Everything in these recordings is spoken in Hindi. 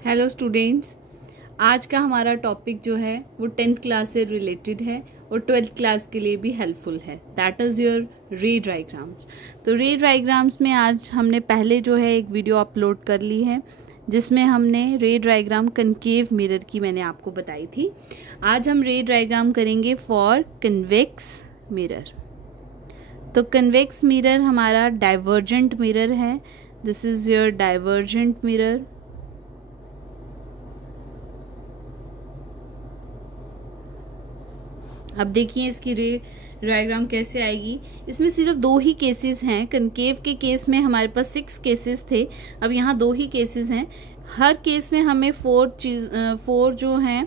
हेलो स्टूडेंट्स, आज का हमारा टॉपिक जो है वो 10th क्लास से रिलेटेड है और 12th क्लास के लिए भी हेल्पफुल है। दैट इज़ योर रे डायग्राम्स। तो रे डायग्राम्स में आज हमने पहले जो है एक वीडियो अपलोड कर ली है जिसमें हमने रे डायग्राम कनकेव मिरर की मैंने आपको बताई थी। आज हम रे डायग्राम करेंगे फॉर कन्वेक्स मिरर। तो कन्वेक्स मिरर हमारा डाइवर्जेंट मिरर है। This is your divergent mirror. अब देखिए इसकी रे डायग्राम कैसे आएगी। इसमें सिर्फ 2 ही केसेस हैं। कनकेव के केस में हमारे पास 6 केसेस थे, अब यहाँ 2 ही केसेस हैं। हर केस में हमें 4 जो हैं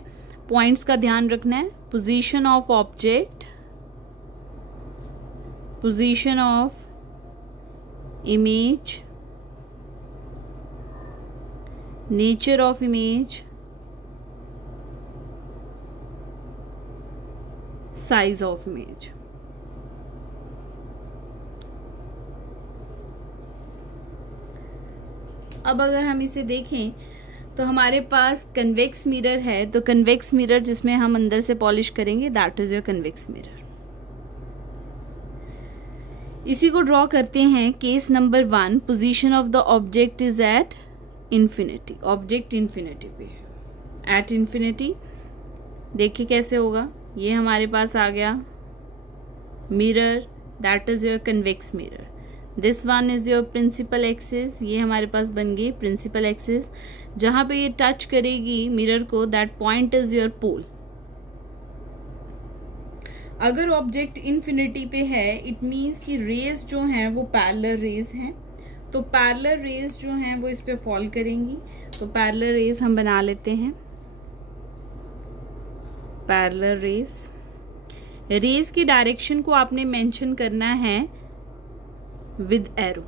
पॉइंट्स का ध्यान रखना है। Position of object, position of image, nature of image, size of image. अब अगर हम इसे देखें तो हमारे पास कन्वेक्स मिरर है। तो कन्वेक्स मिरर जिसमें हम अंदर से पॉलिश करेंगे, that is your convex mirror. इसी को ड्रॉ करते हैं। Case number 1, position of the object is at infinity. Object infinity पे है, एट इंफिनिटी। देखिए कैसे होगा। ये हमारे पास आ गया mirror, that is your convex mirror. This one is your principal axis. ये हमारे पास बन गई प्रिंसिपल एक्सिस। जहां पे ये टच करेगी मिरर को, दैट पॉइंट इज योर पोल। अगर ऑब्जेक्ट इन्फिनिटी पे है, इट मीन्स कि रेज जो हैं वो पैरेलल रेज हैं। तो पैरेलल रेज जो हैं वो इस पे फॉल करेंगी। तो पैरेलल रेज हम बना लेते हैं। पैरेलल रेज की डायरेक्शन को आपने मेंशन करना है विद एरो।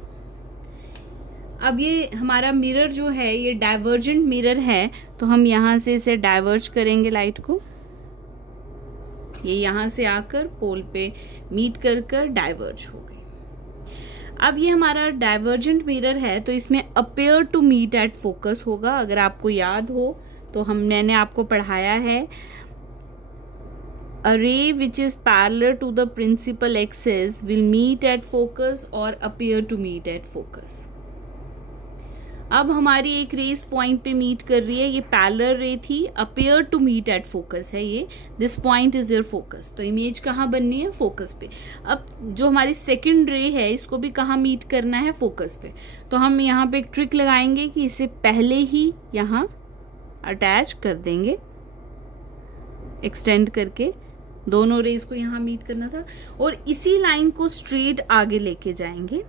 अब ये हमारा मिरर जो है ये डाइवर्जेंट मिरर है, तो हम यहां से इसे डाइवर्ज करेंगे लाइट को। ये यहां से आकर पोल पे मीट कर डाइवर्ज हो गई। अब ये हमारा डाइवर्जेंट मिरर है, तो इसमें appear to meet at focus होगा। अगर आपको याद हो तो मैंने आपको पढ़ाया है, a ray which is parallel to the principal axis will meet at focus or appear to meet at focus। अब हमारी एक रे इस पॉइंट पे मीट कर रही है। ये पैरेलल रे थी, appear to meet at focus है ये। This point is your focus. तो इमेज कहाँ बननी है? फोकस पे। अब जो हमारी सेकंड रे है इसको भी कहाँ मीट करना है? फोकस पे। तो हम यहाँ पे एक ट्रिक लगाएंगे कि इसे पहले ही यहाँ अटैच कर देंगे, एक्सटेंड करके। दोनों रेज को यहां मीट करना था और इसी लाइन को स्ट्रेट आगे लेके जाएंगे।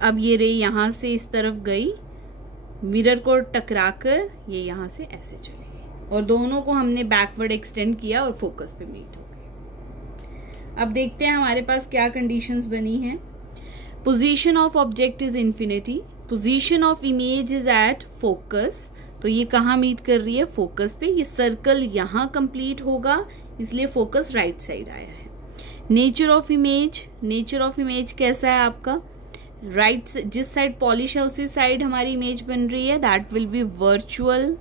अब ये रे यहां से इस तरफ गई, मिरर को टकराकर ये यहां से ऐसे चली गई और दोनों को हमने बैकवर्ड एक्सटेंड किया और फोकस पे मीट हो गए। अब देखते हैं हमारे पास क्या कंडीशंस बनी हैं। Position of object is infinity, position of image is at focus. तो ये कहाँ मीट कर रही है? फोकस पे। ये सर्कल यहाँ कंप्लीट होगा, इसलिए फोकस राइट साइड आया है। Nature of image, nature of image कैसा है आपका? राइट, जिस साइड पॉलिश है उसी साइड हमारी इमेज बन रही है। That will be virtual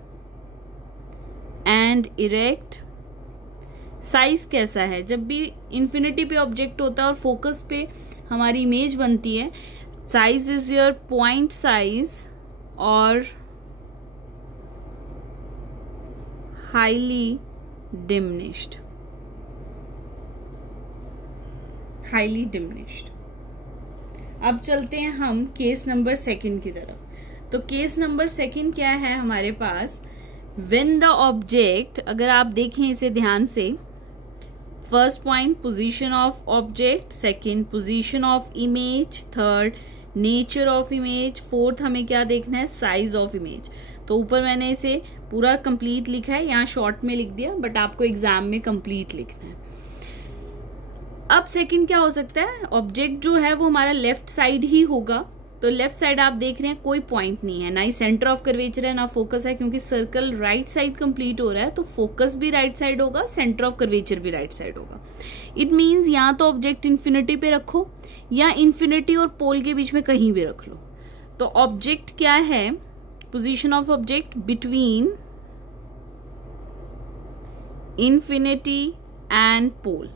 and erect. Size कैसा है? जब भी इंफिनिटी पे ऑब्जेक्ट होता है और फोकस पे हमारी इमेज बनती है, size is your point size और हाईली डिमिनिश्ड। Highly diminished. अब चलते हैं हम केस नंबर 2 की तरफ। तो केस नंबर 2 क्या है हमारे पास? व्हेन द ऑब्जेक्ट, अगर आप देखें इसे ध्यान से, first point position of object, second position of image, third nature of image, fourth हमें क्या देखना है? Size of image. तो ऊपर मैंने इसे पूरा कंप्लीट लिखा है, यहाँ शॉर्ट में लिख दिया, बट आपको एग्जाम में कंप्लीट लिखना है। अब सेकंड क्या हो सकता है? ऑब्जेक्ट जो है वो हमारा लेफ्ट साइड ही होगा, तो लेफ्ट साइड आप देख रहे हैं कोई पॉइंट नहीं है, ना ही सेंटर ऑफ कर्वेचर है ना फोकस है, क्योंकि सर्कल राइट साइड कंप्लीट हो रहा है तो फोकस भी राइट साइड होगा, सेंटर ऑफ कर्वेचर भी राइट साइड होगा। इट मीन्स या तो ऑब्जेक्ट इन्फिनिटी पे रखो या इन्फिनिटी और पोल के बीच में कहीं भी रख लो। तो ऑब्जेक्ट क्या है, position of object between infinity and pole.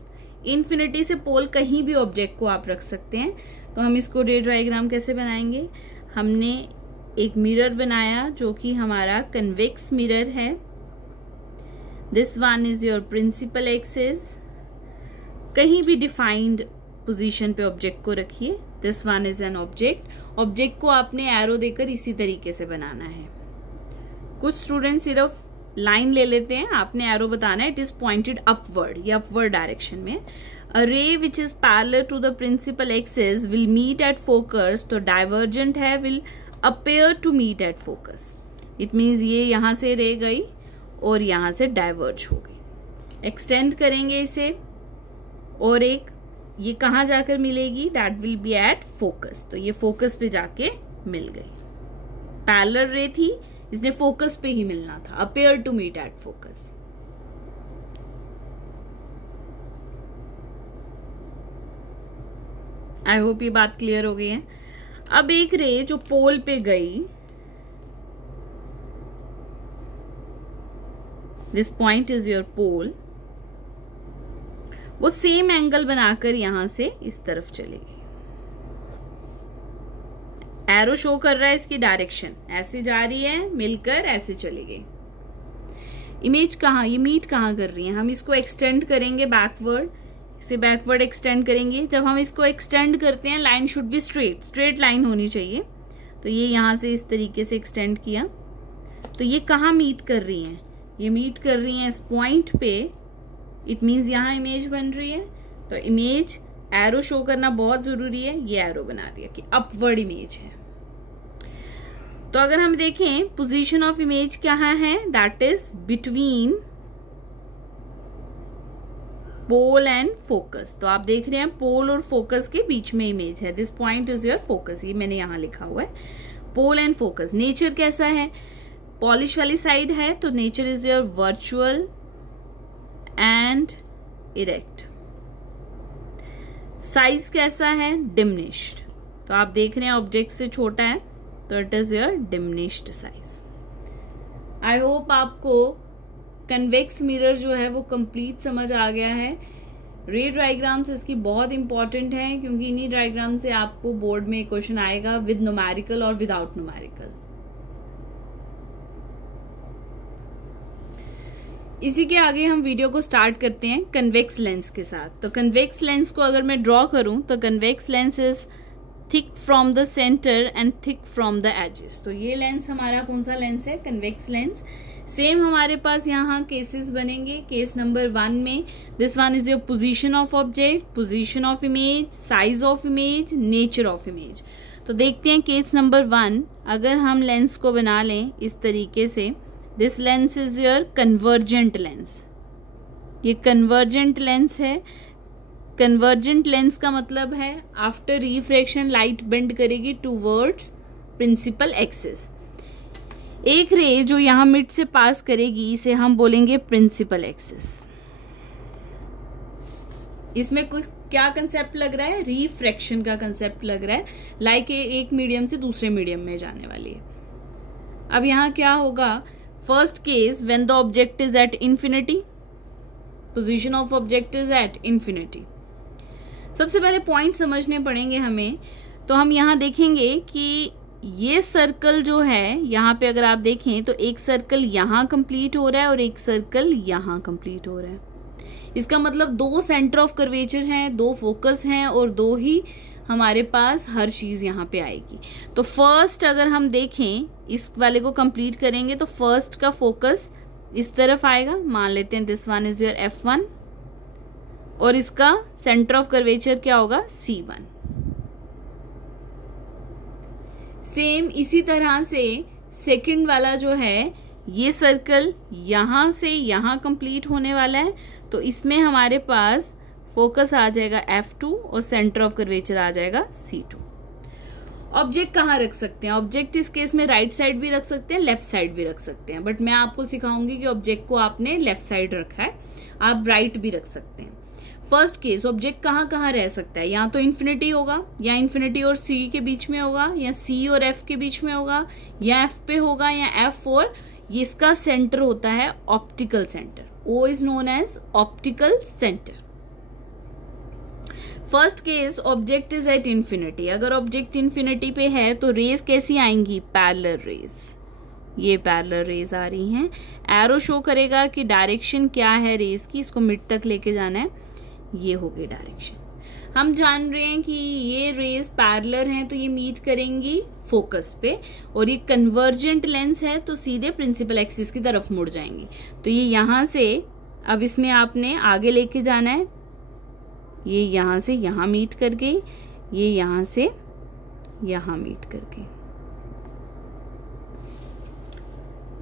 Infinity से पोल कहीं भी ऑब्जेक्ट को आप रख सकते हैं। तो हम इसको रे डायग्राम कैसे बनाएंगे, हमने एक मिरर बनाया जो कि हमारा कन्वेक्स मिरर है। This one is your principal axis, कहीं भी डिफाइंड पोजीशन पे ऑब्जेक्ट को रखिए। This one is an object. Object को आपने एरो देकर इसी तरीके से बनाना है। कुछ स्टूडेंट सिर्फ लाइन ले लेते हैं, आपने एरो बताना है, इट इज पॉइंटेड अपवर्ड, या अपवर्ड डायरेक्शन में। A ray which is parallel to the principal axis will meet at focus, तो divergent है will appear to meet at focus. It means ये यहाँ से रे गई और यहाँ से डाइवर्ज हो गई। एक्सटेंड करेंगे इसे और एक ये कहाँ जाकर मिलेगी, that will be at focus. तो ये फोकस पे जाके मिल गई। पैरेलल रे थी, इसने फोकस पे ही मिलना था, appear to meet at focus. I hope ये बात क्लियर हो गई है। अब एक रे जो पोल पे गई, दिस पॉइंट इज योर पोल, वो सेम एंगल बनाकर यहां से इस तरफ चलेगी। एरो शो कर रहा है इसकी डायरेक्शन, ऐसे जा रही है मिलकर ऐसे चली गई। इमेज कहाँ, ये मीट कहाँ कर रही है, हम इसको एक्सटेंड करेंगे बैकवर्ड, इसे बैकवर्ड एक्सटेंड करेंगे। जब हम इसको एक्सटेंड करते हैं line should be straight, straight line होनी चाहिए। तो ये यहां से इस तरीके से एक्सटेंड किया, तो ये कहाँ मीट कर रही हैं, ये मीट कर रही हैं इस पॉइंट पे। इट मीन्स यहाँ इमेज बन रही है। तो इमेज एरो शो करना बहुत जरूरी है, ये एरो बना दिया कि अपवर्ड इमेज है। तो अगर हम देखें पोजीशन ऑफ इमेज क्या है, that is between pole and focus. तो आप देख रहे हैं पोल और फोकस के बीच में इमेज है। This point is your focus, ये मैंने यहां लिखा हुआ है, पोल एंड फोकस। नेचर कैसा है, पॉलिश वाली साइड है, तो nature is your virtual and erect. Size कैसा है, डिमिनिश्ड। तो आप देख रहे हैं ऑब्जेक्ट से छोटा है, तो it is your diminished size. I hope आपको कन्वेक्स मिरर जो है वो कंप्लीट समझ आ गया है। रे डायग्राम्स इसकी बहुत इंपॉर्टेंट है, क्योंकि इन्हीं डायग्राम से आपको बोर्ड में क्वेश्चन आएगा विद न्यूमेरिकल और विदाउट न्यूमेरिकल। इसी के आगे हम वीडियो को स्टार्ट करते हैं कन्वेक्स लेंस के साथ। तो कन्वेक्स लेंस को अगर मैं ड्रॉ करूं तो convex lens is thick from the centre and thick from the edges. तो ये लेंस हमारा कौन सा लेंस है, कन्वेक्स लेंस। सेम हमारे पास यहाँ केसेस बनेंगे। केस नंबर 1 में this one is your position of object, position of image, size of image, nature of image. तो देखते हैं केस नंबर 1, अगर हम लेंस को बना लें इस तरीके से, this lens is your convergent lens. ये कन्वर्जेंट लेंस है। कन्वर्जेंट लेंस का मतलब है आफ्टर रिफ्रैक्शन लाइट बेंड करेगी टूवर्ड्स प्रिंसिपल एक्सिस। एक रे जो यहां मिड से पास करेगी इसे हम बोलेंगे प्रिंसिपल एक्सिस। इसमें कुछ क्या कंसेप्ट लग रहा है, रिफ्रैक्शन का कंसेप्ट लग रहा है, लाइक एक मीडियम से दूसरे मीडियम में जाने वाली है। अब यहां क्या होगा, first case when the object is at infinity, position of object is at infinity. सबसे पहले पॉइंट समझने पड़ेंगे हमें। तो हम यहां देखेंगे कि ये सर्कल जो है यहाँ पे अगर आप देखें तो एक सर्कल यहाँ कंप्लीट हो रहा है और एक सर्कल यहाँ कंप्लीट हो रहा है। इसका मतलब 2 सेंटर ऑफ कर्वेचर हैं, 2 फोकस हैं और 2 ही हमारे पास हर चीज यहाँ पे आएगी। तो फर्स्ट अगर हम देखें इस वाले को कंप्लीट करेंगे तो फर्स्ट का फोकस इस तरफ आएगा। मान लेते हैं this one is your F1 और इसका सेंटर ऑफ कर्वेचर क्या होगा, C1। सेम इसी तरह से सेकंड वाला जो है ये सर्कल यहां से यहां कंप्लीट होने वाला है, तो इसमें हमारे पास फोकस आ जाएगा F2 और सेंटर ऑफ कर्वेचर आ जाएगा C2। ऑब्जेक्ट कहाँ रख सकते हैं? ऑब्जेक्ट इस केस में राइट साइड भी रख सकते हैं, लेफ्ट साइड भी रख सकते हैं, बट मैं आपको सिखाऊंगी कि ऑब्जेक्ट को आपने लेफ्ट साइड रखा है, आप राइट भी रख सकते हैं। फर्स्ट केस, ऑब्जेक्ट कहाँ कहाँ रह सकता है? या तो इन्फिनिटी होगा, या इन्फिनिटी और सी के बीच में होगा, या सी और एफ के बीच में होगा, या एफ पे होगा, या एफ और इसका सेंटर होता है optical centre. O is known as optical centre. First case, object is at infinity. अगर ऑब्जेक्ट इन्फिनिटी पे है तो रेज कैसी आएंगी? Parallel rays. ये पैरेलल रेज आ रही हैं। एरो शो करेगा कि डायरेक्शन क्या है रेज की, इसको मिड तक लेके जाना है, ये होगी डायरेक्शन। हम जान रहे हैं कि ये रेज पैरेलल हैं तो ये मीट करेंगी फोकस पे, और ये कन्वर्जेंट लेंस है तो सीधे प्रिंसिपल एक्सिस की तरफ मुड़ जाएंगी। तो ये यहां से, अब इसमें आपने आगे लेके जाना है, ये यहां से यहां मीट कर गई, ये यहां से यहां मीट कर गई।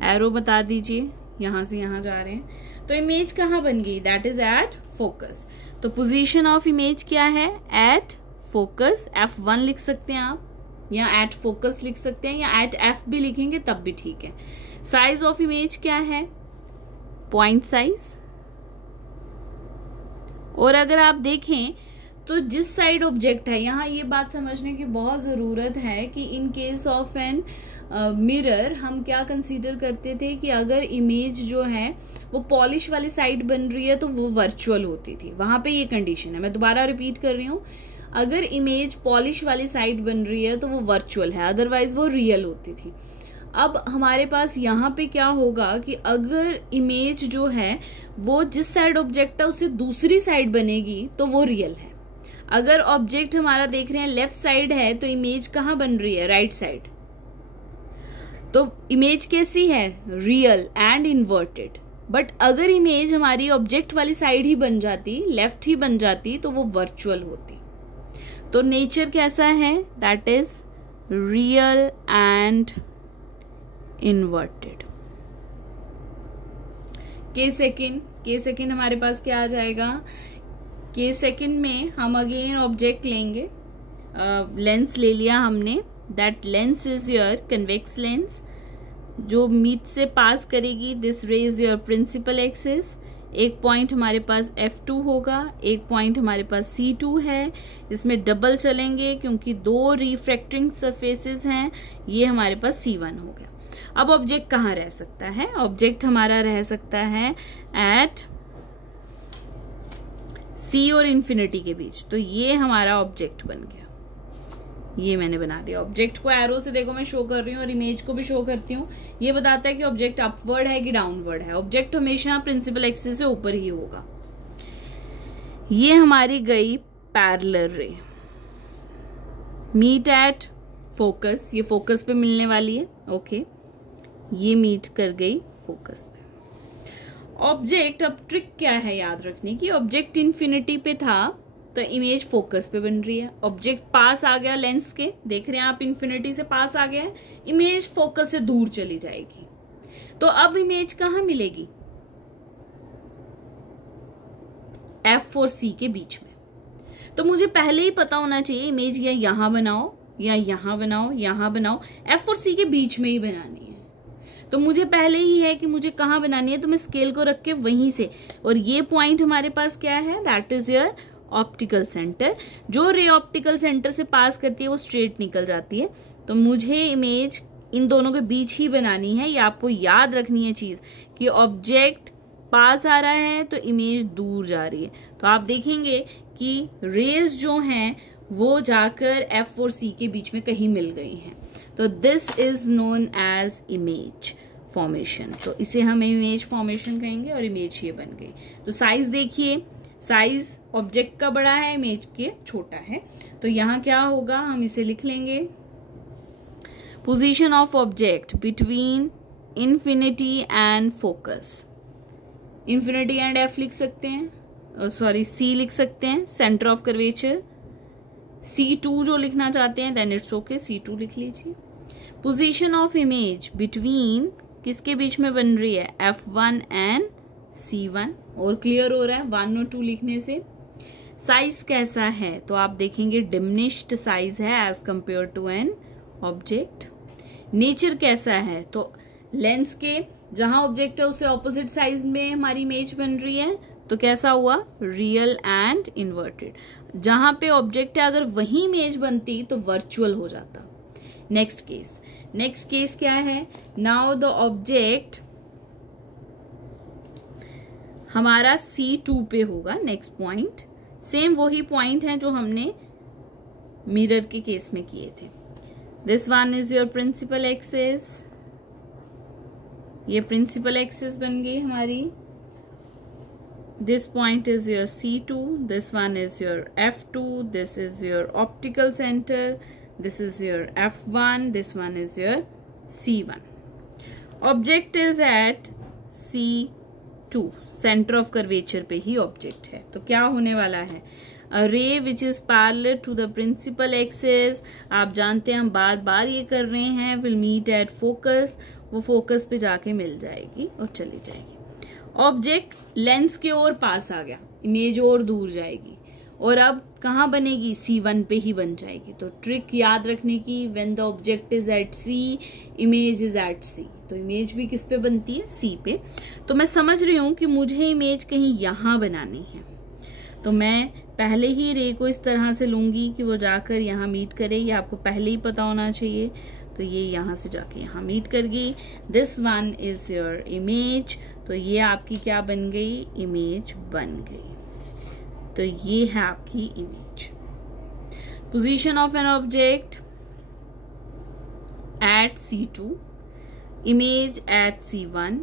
एरो बता दीजिए, यहां से यहां जा रहे हैं तो इमेज कहाँ बन गई? That is at focus. तो पोजीशन ऑफ इमेज क्या है? At focus. F1 लिख सकते हैं आप, या एट फोकस लिख सकते हैं, या एट F भी लिखेंगे तब भी ठीक है। साइज ऑफ इमेज क्या है? Point size. और अगर आप देखें तो जिस साइड ऑब्जेक्ट है, यहाँ ये बात समझने की बहुत जरूरत है कि in case of an mirror हम क्या कंसीडर करते थे कि अगर इमेज जो है वो पॉलिश वाली साइड बन रही है तो वो वर्चुअल होती थी। वहां पे ये कंडीशन है, मैं दोबारा रिपीट कर रही हूँ, अगर इमेज पॉलिश वाली साइड बन रही है तो वो वर्चुअल है, अदरवाइज वो रियल होती थी। अब हमारे पास यहाँ पे क्या होगा कि अगर इमेज जो है वो जिस साइड ऑब्जेक्ट है उससे दूसरी साइड बनेगी तो वो रियल है। अगर ऑब्जेक्ट हमारा देख रहे हैं लेफ्ट साइड है तो इमेज कहाँ बन रही है? Right side. तो इमेज कैसी है? Real and inverted. बट अगर इमेज हमारी ऑब्जेक्ट वाली साइड ही बन जाती, लेफ्ट ही बन जाती, तो वो वर्चुअल होती। तो नेचर कैसा है? That is real and inverted. के सेकेंड हमारे पास क्या आ जाएगा? के सेकेंड में हम अगेन ऑब्जेक्ट लेंगे, लेंस ले लिया हमने, that lens is your convex lens जो मीट से पास करेगी दिस रे इज योर प्रिंसिपल एक्सिस। एक पॉइंट हमारे पास F2 होगा, एक पॉइंट हमारे पास C2 है, इसमें डबल चलेंगे क्योंकि दो रिफ्रैक्टिंग सरफेसेस हैं, ये हमारे पास C1 हो गया। अब ऑब्जेक्ट कहाँ रह सकता है? ऑब्जेक्ट हमारा रह सकता है एट C और इन्फिनिटी के बीच। तो ये हमारा ऑब्जेक्ट बन गया, ये मैंने बना दिया। ऑब्जेक्ट को एरो से देखो मैं शो कर रही हूँ और इमेज को भी शो करती हूँ। ये बताता है कि ऑब्जेक्ट अपवर्ड है कि डाउनवर्ड है। ऑब्जेक्ट हमेशा प्रिंसिपल एक्सिस से ऊपर ही होगा। ये हमारी गई पैरेलल रे, मीट एट फोकस, ये फोकस पे मिलने वाली है, ओके, ये मीट कर गई फोकस पे। ऑब्जेक्ट, अब ट्रिक क्या है याद रखने की, ऑब्जेक्ट इन्फिनिटी पे था तो इमेज फोकस पे बन रही है। ऑब्जेक्ट पास आ गया लेंस के, देख रहे हैं आप, इन्फिनिटी से पास आ गया है, इमेज फोकस से दूर चली जाएगी। तो अब इमेज कहाँ मिलेगी? F और C के बीच में। तो मुझे पहले ही पता होना चाहिए इमेज या यहां बनाओ या यहां बनाओ, यहां बनाओ, F और C के बीच में ही बनानी है। तो मुझे पहले ही है कि मुझे कहाँ बनानी है, तो मैं स्केल को रख के वहीं से, और ये पॉइंट हमारे पास क्या है? That is your optical centre. जो रे ऑप्टिकल सेंटर से पास करती है वो स्ट्रेट निकल जाती है। तो मुझे इमेज इन दोनों के बीच ही बनानी है। ये आपको याद रखनी है चीज कि ऑब्जेक्ट पास आ रहा है तो इमेज दूर जा रही है। तो आप देखेंगे कि रेज जो हैं वो जाकर F और C के बीच में कहीं मिल गई हैं। तो this is known as image formation. तो इसे हम इमेज फॉर्मेशन कहेंगे और इमेज ये बन गई। तो साइज देखिए, साइज ऑब्जेक्ट का बड़ा है, इमेज के छोटा है। तो यहाँ क्या होगा, हम इसे लिख लेंगे, position of object between infinity and focus. Infinity and F लिख सकते हैं, सॉरी C लिख सकते हैं, सेंटर ऑफ कर्वेचर। C2 जो लिखना चाहते हैं देन इट्स ओके, C2 लिख लीजिए। पोजीशन ऑफ इमेज बिटवीन, किसके बीच में बन रही है? F1 and C1। और क्लियर हो रहा है 1 और 2 लिखने से। साइज कैसा है, तो आप देखेंगे डिमिनिश्ड साइज है as compared to an object. Nature कैसा है, तो लेंस के जहां ऑब्जेक्ट है उससे ऑपोजिट साइज में हमारी इमेज बन रही है, तो कैसा हुआ, रियल एंड इन्वर्टेड। जहां पे ऑब्जेक्ट है अगर वही इमेज बनती तो वर्चुअल हो जाता। नेक्स्ट केस क्या है, नाउ द ऑब्जेक्ट हमारा C2 पे होगा। नेक्स्ट पॉइंट सेम वही पॉइंट है जो हमने मिरर के केस में किए थे। This one is your principal axis, ये प्रिंसिपल एक्सिस बन गई हमारी। This point is your C2, this one is your F2, this is your optical center, this is your F1, this one is your C1. Object is at C2, center of curvature पे ही object है। तो क्या होने वाला है, a ray which is parallel to the principal axis, आप जानते हैं हम बार बार ये कर रहे हैं, will meet at focus, वो फोकस पे जाके मिल जाएगी और चली जाएगी। ऑब्जेक्ट लेंस के और पास आ गया, इमेज और दूर जाएगी और अब कहाँ बनेगी, C1 पे ही बन जाएगी। तो ट्रिक याद रखने की, when the object is at C, image is at C, तो इमेज भी किस पे बनती है, C पे। तो मैं समझ रही हूँ कि मुझे इमेज कहीं यहाँ बनानी है, तो मैं पहले ही रे को इस तरह से लूंगी कि वो जाकर यहाँ मीट करे, ये आपको पहले ही पता होना चाहिए। तो ये यहाँ से जाके यहाँ मीट कर गई। This one is your image, तो ये आपकी क्या बन गई, इमेज बन गई। तो ये है आपकी image. Position of an object at C2, image at C1,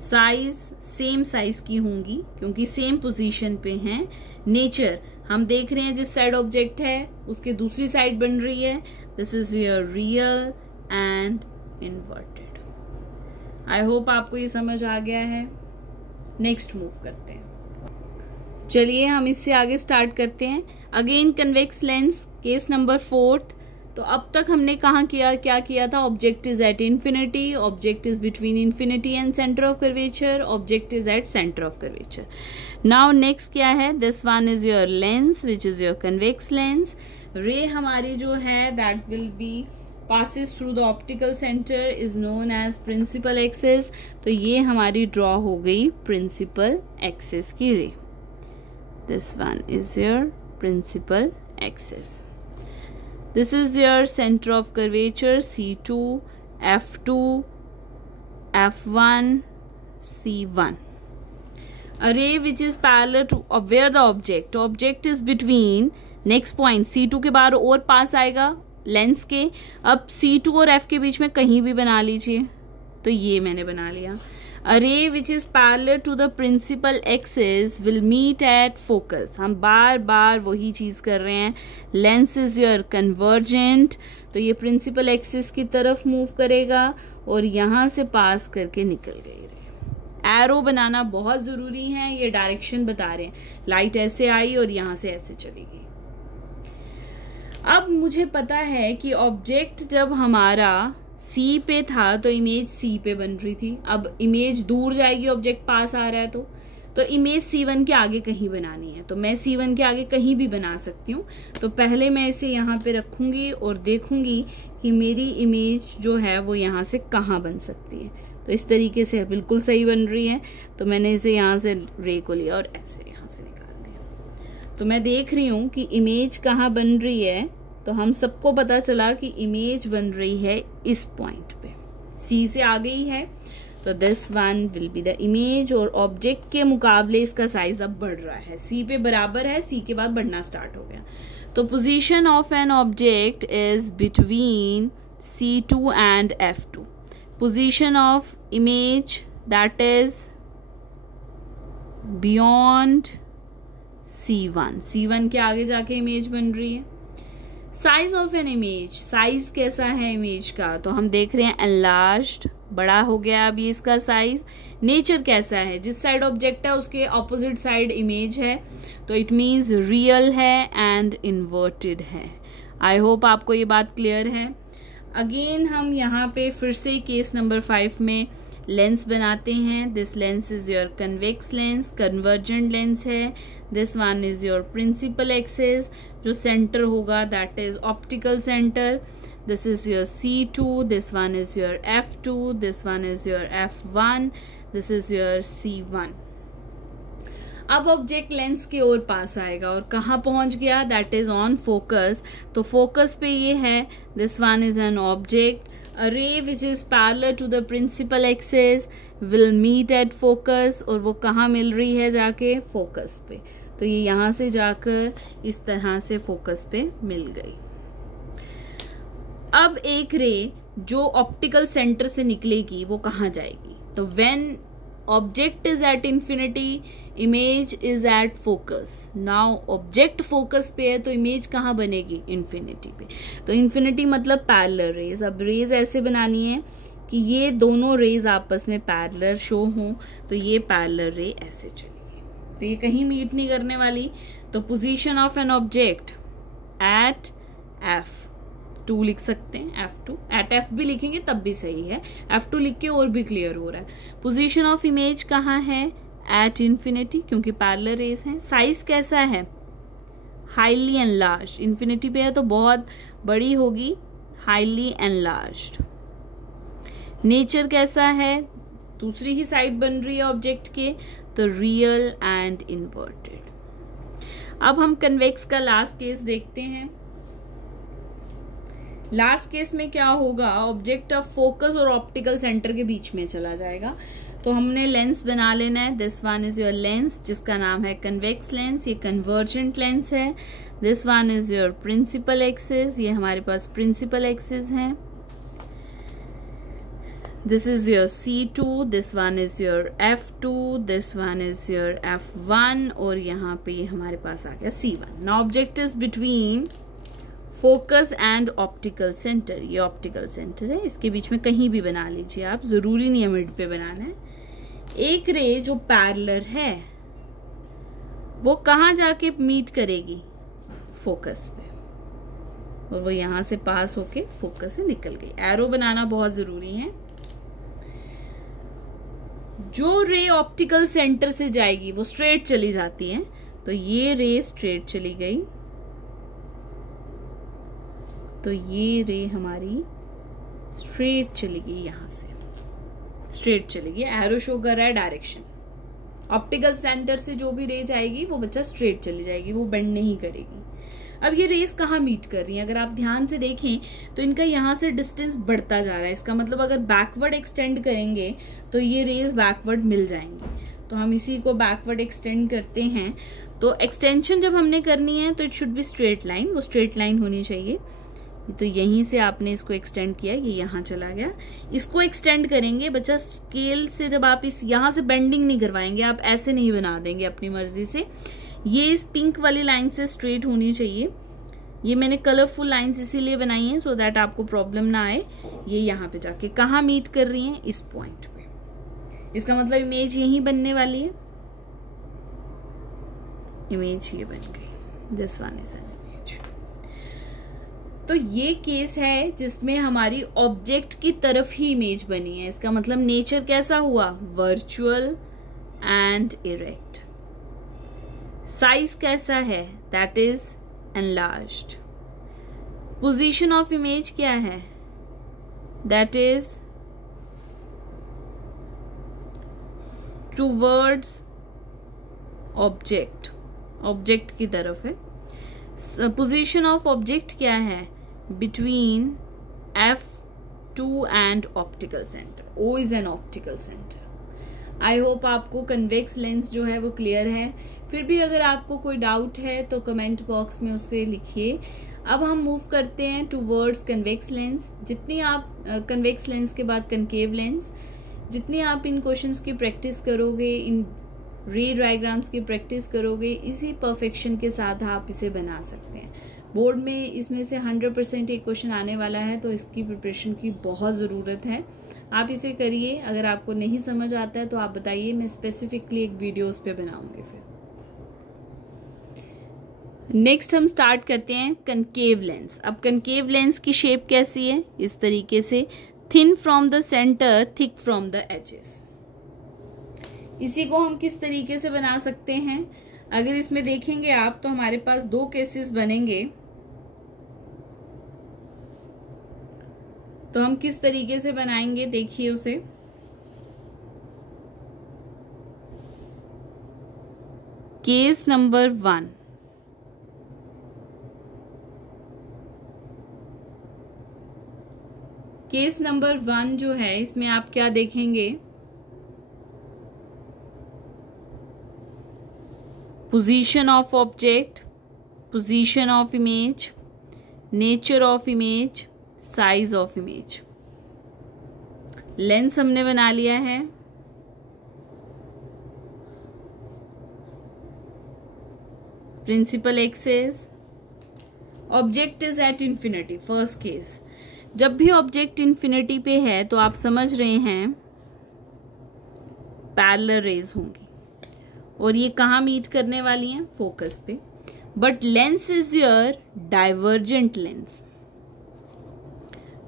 size same size की होंगी क्योंकि सेम पोजीशन पे हैं। नेचर हम देख रहे हैं जिस साइड ऑब्जेक्ट है उसके दूसरी साइड बन रही है। This is your real and inverted. I hope आपको ये समझ आ गया है। नेक्स्ट मूव करते हैं, चलिए हम इससे आगे स्टार्ट करते हैं। Again convex lens, case number 4। तो अब तक हमने क्या किया था, object is at infinity, object is between infinity and centre of curvature, object is at centre of curvature. Now next क्या है, this one is your lens which is your convex lens. रे हमारी जो है that will be passes through the optical center is known as principal axis। तो ये हमारी ड्रॉ हो गई principal axis की रे। This one is your principal axis. This is your center of curvature C2, F2, F1, C1. A ray which is parallel to where the object is between, next point C2 के बाहर और पास आएगा लेंस के। अब C2 और F के बीच में कहीं भी बना लीजिए, तो ये मैंने बना लिया। A ray which is parallel to the principal axis will meet at focus। हम बार बार वही चीज़ कर रहे हैं। लेंस इज योर कन्वर्जेंट, तो ये प्रिंसिपल एक्सिस की तरफ मूव करेगा और यहाँ से पास करके निकल गई रे। एरो बनाना बहुत ज़रूरी है, ये डायरेक्शन बता रहे हैं। लाइट ऐसे आई और यहाँ से ऐसे चली गई। अब मुझे पता है कि ऑब्जेक्ट जब हमारा C पे था तो इमेज C पे बन रही थी। अब इमेज दूर जाएगी, ऑब्जेक्ट पास आ रहा है, तो इमेज C1 के आगे कहीं बनानी है। तो मैं C1 के आगे कहीं भी बना सकती हूँ। तो पहले मैं इसे यहाँ पे रखूँगी और देखूँगी कि मेरी इमेज जो है वो यहाँ से कहाँ बन सकती है। तो इस तरीके से बिल्कुल सही बन रही है। तो मैंने इसे यहाँ से रे को लिया और ऐसे यहाँ से निकाल दिया। तो मैं देख रही हूँ कि इमेज कहाँ बन रही है। तो हम सबको पता चला कि इमेज बन रही है इस पॉइंट पे, C से आ गई है। तो this one will be the image, और ऑब्जेक्ट के मुकाबले इसका साइज अब बढ़ रहा है। C पे बराबर है, C के बाद बढ़ना स्टार्ट हो गया। तो position of an object is between C2 and F2। Position of image that is beyond C1। C1 के आगे जाके इमेज बन रही है। Size of an image, size कैसा है इमेज का, तो हम देख रहे हैं एनलार्ज्ड, बड़ा हो गया अभी इसका साइज। नेचर कैसा है, जिस साइड ऑब्जेक्ट है उसके ऑपोजिट साइड इमेज है, तो इट मीन्स रियल है एंड इन्वर्टेड है। आई होप आपको ये बात क्लियर है। अगेन हम यहाँ पे फिर से केस नंबर 5 में लेंस बनाते हैं. This lens is your convex lens, convergent lens है. This one is your principal axis, जो सेंटर होगा that is optical center. This is your C2, this one is your F2, this one is your F1, this is your C1. अब ऑब्जेक्ट लेंस की ओर पास आएगा और कहाँ पहुंच गया, दैट इज ऑन फोकस. तो फोकस पे ये है, this one is an object, a ray which is parallel to the principal axis will meet at focus. और वो कहाँ मिल रही है जाके, फोकस पे. तो ये यहाँ से जाकर इस तरह से फोकस पे मिल गई. अब एक रे जो ऑप्टिकल सेंटर से निकलेगी वो कहाँ जाएगी, तो when object is at infinity, image is at focus. Now object focus पे है तो इमेज कहाँ बनेगी, इंफिनिटी पे. तो इंफिनिटी मतलब पैरेलल रेज. अब रेज ऐसे बनानी है कि ये दोनों रेज आपस में पैरेलल शो हों. तो ये पैरेलल रे ऐसे चलेगी, तो ये कहीं मीट नहीं करने वाली. तो position of an object at F2 लिख सकते हैं, F2 एट F भी लिखेंगे तब भी सही है. F2 लिख के और भी क्लियर हो रहा है. पोजीशन ऑफ इमेज कहाँ है, एट इंफिनिटी, क्योंकि पैरेलल रेज हैं. साइज कैसा है, हाईली एनलार्ज्ड. इंफिनिटी पे है तो बहुत बड़ी होगी, हाईली एनलार्ज्ड. नेचर कैसा है, दूसरी ही साइड बन रही है ऑब्जेक्ट के, तो रियल एंड इन्वर्टेड. अब हम कन्वेक्स का लास्ट केस देखते हैं. लास्ट केस में क्या होगा, ऑब्जेक्ट ऑफ फोकस और ऑप्टिकल सेंटर के बीच में चला जाएगा. तो हमने लेंस बना लेना है. This one is your lens जिसका नाम है कन्वेक्स लेंस, ये कन्वर्जेंट लेंस है. This one is your principal axis, ये हमारे पास प्रिंसिपल एक्सिस है. This is your C2, this one is your F2, this one is your F1 और यहाँ पे ये हमारे पास आ गया C1. Now object is between focus and optical centre. ये ऑप्टिकल सेंटर है, इसके बीच में कहीं भी बना लीजिए आप, जरूरी नहीं है मिड पे बनाना है. एक रे जो पैरेलल है वो कहाँ जाके मीट करेगी, फोकस पे, और वो यहां से पास होके फोकस से निकल गई. एरो बनाना बहुत जरूरी है. जो रे ऑप्टिकल सेंटर से जाएगी वो स्ट्रेट चली जाती है, तो ये रे स्ट्रेट चली गई, तो ये रे हमारी स्ट्रेट चली गई, यहां से स्ट्रेट चली गई. एरो शो कर रहा है डायरेक्शन. ऑप्टिकल सेंटर से जो भी रे जाएगी वो बच्चा स्ट्रेट चली जाएगी, वो बेंड नहीं करेगी. अब ये रेस कहाँ मीट कर रही है, अगर आप ध्यान से देखें तो इनका यहाँ से डिस्टेंस बढ़ता जा रहा है. इसका मतलब अगर बैकवर्ड एक्सटेंड करेंगे तो ये रेस बैकवर्ड मिल जाएंगी. तो हम इसी को बैकवर्ड एक्सटेंड करते हैं. तो एक्सटेंशन जब हमने करनी है तो it should be straight line, वो स्ट्रेट लाइन होनी चाहिए. तो यहीं से आपने इसको एक्सटेंड किया, ये यहाँ चला गया. इसको एक्सटेंड करेंगे बच्चा स्केल से, जब आप इस यहाँ से बेंडिंग नहीं करवाएंगे, आप ऐसे नहीं बना देंगे अपनी मर्जी से. ये इस पिंक वाली लाइन से स्ट्रेट होनी चाहिए. ये मैंने कलरफुल लाइंस इसीलिए बनाई हैं सो दैट आपको प्रॉब्लम ना आए. ये यहाँ पे जाके कहाँ मीट कर रही हैं, इस पॉइंट पे. इसका मतलब इमेज यहीं बनने वाली है. इमेज ये बन गई, this one is an image. तो ये केस है जिसमें हमारी ऑब्जेक्ट की तरफ ही इमेज बनी है. इसका मतलब नेचर कैसा हुआ, वर्चुअल एंड इरेक्ट. साइज कैसा है, that is enlarged. Position of image क्या है, that is towards object, object की तरफ है. पोजीशन ऑफ ऑब्जेक्ट क्या है, between F2 and optical centre. O is an optical centre. I hope आपको कन्वेक्स लेंस जो है वो क्लियर है. फिर भी अगर आपको कोई डाउट है तो कमेंट बॉक्स में उस पर लिखिए. अब हम मूव करते हैं टूवर्ड्स कन्वेक्स लेंस. जितनी आप कन्वेक्स लेंस के बाद कनकेव लेंस, जितनी आप इन क्वेश्चंस की प्रैक्टिस करोगे, इन रे डायग्राम्स की प्रैक्टिस करोगे, इसी परफेक्शन के साथ आप इसे बना सकते हैं. बोर्ड में इसमें से 100% एक क्वेश्चन आने वाला है, तो इसकी प्रिपरेशन की बहुत ज़रूरत है. आप इसे करिए. अगर आपको नहीं समझ आता है तो आप बताइए, मैं स्पेसिफिकली एक वीडियो उस पर बनाऊंगी. फिर नेक्स्ट हम स्टार्ट करते हैं कनकेव लेंस. अब कनकेव लेंस की शेप कैसी है, इस तरीके से thin from the centre, thick from the edges. इसी को हम किस तरीके से बना सकते हैं? अगर इसमें देखेंगे आप तो हमारे पास दो केसेस बनेंगे। तो हम किस तरीके से बनाएंगे देखिए उसे। केस नंबर 1, केस नंबर 1 जो है इसमें आप क्या देखेंगे? Position of object, position of image, nature of image, size of image. Lens हमने बना लिया है। Principal axis, object is at infinity. First case, जब भी ऑब्जेक्ट इंफिनिटी पे है तो आप समझ रहे हैं पैरेलल रेज होंगी और ये कहाँ मीट करने वाली हैं? फोकस पे। But lens is your divergent lens,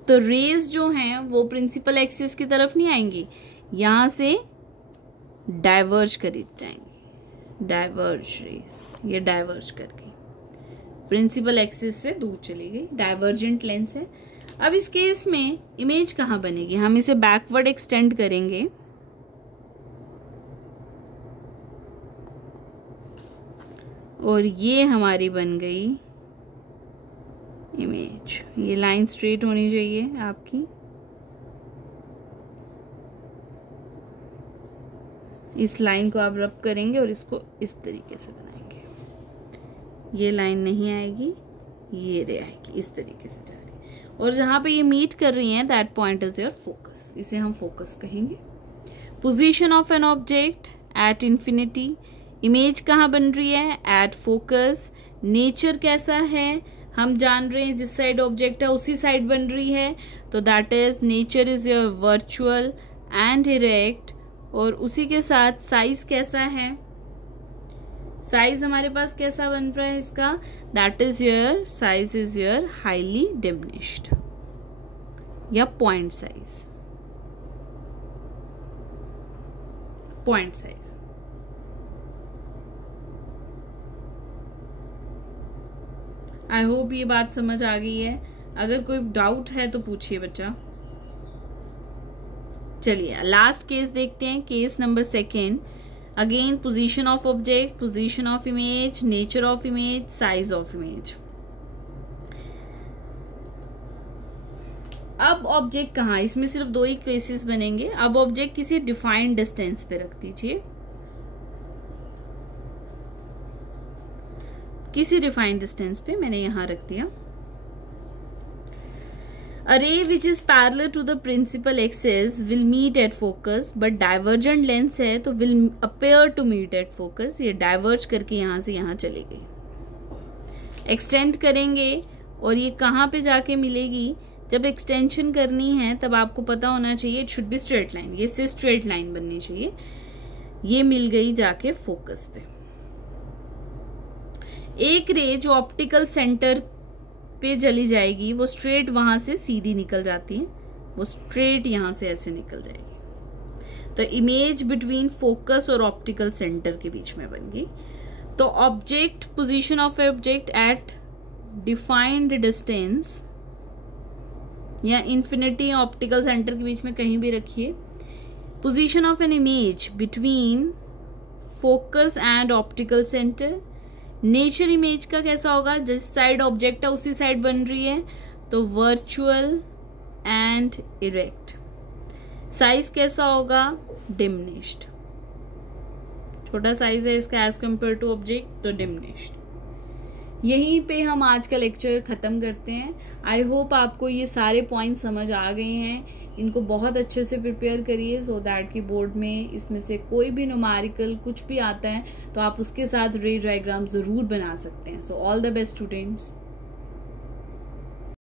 तो रेज जो हैं वो प्रिंसिपल एक्सिस की तरफ नहीं आएंगी, यहां से डाइवर्ज कर जाएंगी। डाइवर्ज रेज, ये डाइवर्ज करके प्रिंसिपल एक्सिस से दूर चली गई। डाइवर्जेंट लेंस है। अब इस केस में इमेज कहाँ बनेगी? हम इसे बैकवर्ड एक्सटेंड करेंगे और ये हमारी बन गई इमेज। ये लाइन स्ट्रेट होनी चाहिए आपकी। इस लाइन को आप रब करेंगे और इसको इस तरीके से बनाएंगे। ये लाइन नहीं आएगी, ये रे आएगी, इस तरीके से जा रही है। और जहां पे ये मीट कर रही हैं that point is your focus. इसे हम फोकस कहेंगे। Position of an object at infinity. Image कहाँ बन रही है? At focus. नेचर कैसा है? हम जान रहे हैं जिस साइड ऑब्जेक्ट है उसी साइड बन रही है, तो that is nature is your virtual and erect. और उसी के साथ साइज कैसा है? साइज हमारे पास कैसा बन रहा है इसका? That is your size is your highly diminished या point size. Point size. I hope ये बात समझ आ गई है। अगर कोई डाउट है तो पूछिए बच्चा। चलिए लास्ट केस देखते हैं। Case number 2। Again position of object, position of image, nature of image, size of image. अब ऑब्जेक्ट कहाँ? इसमें सिर्फ 2 ही केसेस बनेंगे। अब ऑब्जेक्ट किसी डिफाइंड डिस्टेंस पे रख दीजिए, किसी डिफाइंड डिस्टेंस पे मैंने यहां रख दिया। A ray which is parallel to the principal axis will meet at focus, but divergent lens है तो will appear to meet at focus। ये diverge करके यहाँ से यहाँ चली गई। एक्सटेंड करेंगे और ये कहाँ पे जाके मिलेगी? जब एक्सटेंशन करनी है तब आपको पता होना चाहिए it should be straight line. ये से स्ट्रेट लाइन बननी चाहिए। ये मिल गई जाके फोकस पे। एक रे जो ऑप्टिकल सेंटर पे चली जाएगी वो स्ट्रेट वहां से सीधी निकल जाती है, वो स्ट्रेट यहां से ऐसे निकल जाएगी। तो इमेज बिटवीन फोकस और ऑप्टिकल सेंटर के बीच में बन गई। तो object, position of object at defined distance या इंफिनिटी ऑप्टिकल सेंटर के बीच में कहीं भी रखिए। Position of an image between focus and optical centre. Nature image का कैसा होगा? जिस साइड ऑब्जेक्ट है उसी साइड बन रही है, तो वर्चुअल एंड इरेक्ट। साइज कैसा होगा? डिमिनिश्ड। छोटा साइज है इसका एज कंपेयर टू ऑब्जेक्ट, तो डिमिनिश्ड। यहीं पे हम आज का लेक्चर खत्म करते हैं। आई होप आपको ये सारे पॉइंट्स समझ आ गए हैं। इनको बहुत अच्छे से प्रिपेयर करिए सो दैट कि बोर्ड में इसमें से कोई भी न्यूमेरिकल कुछ भी आता है तो आप उसके साथ रे डायग्राम जरूर बना सकते हैं। So all the best students.